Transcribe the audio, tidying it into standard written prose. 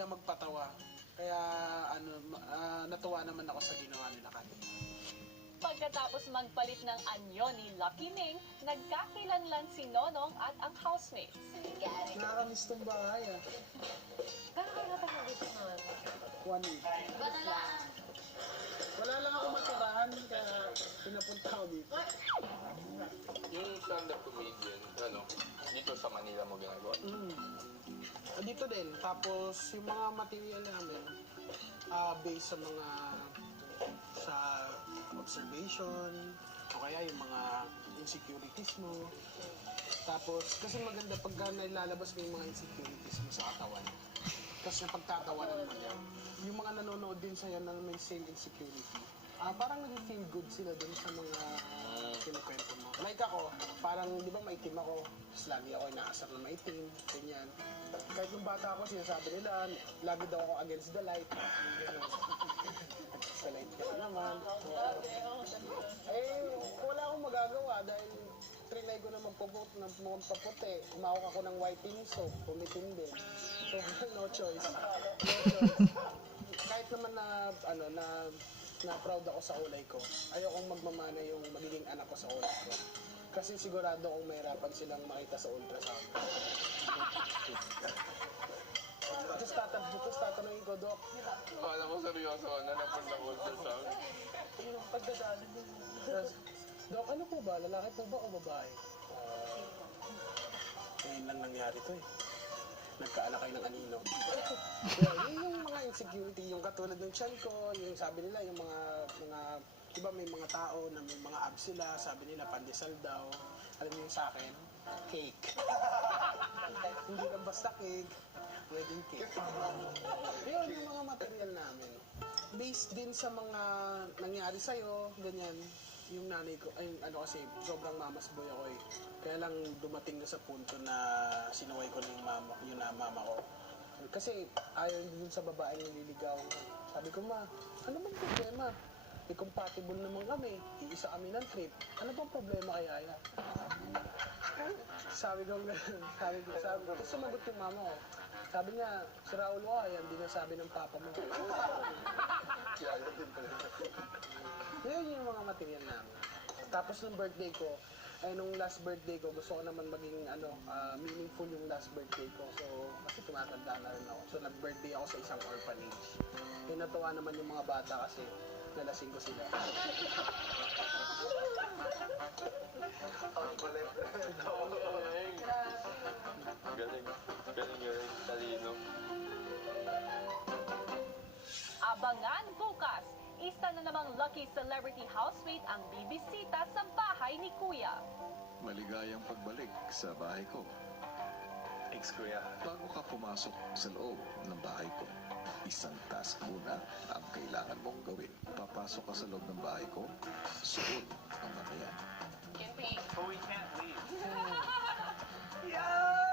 sila magpatawa. Kaya natuwa naman ako sa ginawa nila kanina. Pagkatapos magpalit ng anyo ni Lucky Ming, nagkakilanlan si Nonong at ang housemates. Nakakamiss tong bahay ah. Gano'n ka natagal dito nun? 1 week. Wala lang ako matirahan kaya pinapunta ako dito. Yung stand-up comedian, dito sa Manila mo ginagawa? Dito din. Tapos yung mga material namin, based sa observation, o kaya yung mga insecurities mo. Tapos, kasi maganda pagka nailalabas mo yung mga insecurities mo sa katawan. Kasi napagtatawanan mo yan. Yung mga nanonood din sa'yo na may same insecurity, parang nag-feel good sila dun sa mga kinukwento mo. Like ako, parang di ba maitim ako, tapos lagi ako inaasar na maitim, ganyan. Kahit nung bata ako, sinasabi nila, lagi daw ako against the light. Sa light kasi naman. Wala akong magagawa dahil trinay ko na magpaputi. Umawak ako ng whitening soap, pumitim din. So, no choice. Kahit naman na proud ako sa kulay ko, ayokong magmamana yung magiging anak ko sa kulay ko. Kasi sigurado kung mahirapan silang makita sa ultrasound. Tapos tatanungin ko, Dok, Akala ko seryoso na napunta ko ultrasound. yung pagdadali mo. Dok, ano po ba? Lalaki po ba o babae? Ngayon lang nangyari to eh. Nagkaanak kayo ng anino. Yung mga insecurity, yung katulad ng tiyan ko, yung sabi nila, yung mga, di ba may mga tao na may mga abs sila, sabi nila pandesal daw. Alam mo yung sa akin? Cake. Hindi lang basta cake, wedding cake. Yun, yung mga material namin. Based din sa mga nangyari sa'yo, ganyan. Yung nanay ko, kasi sobrang mamas boy ako eh. Kaya lang dumating na sa punto na sinuway ko na yung mama ko. Kasi ayaw din sa babaeng nililigaw. Sabi ko, ma, ano bang problema? Compatible naman kami. Iisa kami ng trip. Ano bang problema kay Aya? Sabi ko, tapos sumagot yung mama ko. Sabi niya, si Raul mo, yan din ang sabi ng papa mo. Yun yung mga material namin. Tapos nung birthday ko, nung last birthday ko, gusto ko naman maging meaningful yung last birthday ko. So, kasi tumatanda na rin ako. So, nag-birthday ako sa isang orphanage. Natuwa naman yung mga bata kasi nalasing ko sila. Galing, talino. Abangan bukas! Isa na namang lucky celebrity housemate ang bibisita sa bahay ni Kuya. Maligayang pagbalik sa bahay ko. Thanks, Kuya. Bago ka pumasok sa loob ng bahay ko, isang task muna ang kailangan mong gawin. Papasok ka sa loob ng bahay ko, suot ang matayan. But we can't leave. Yeah!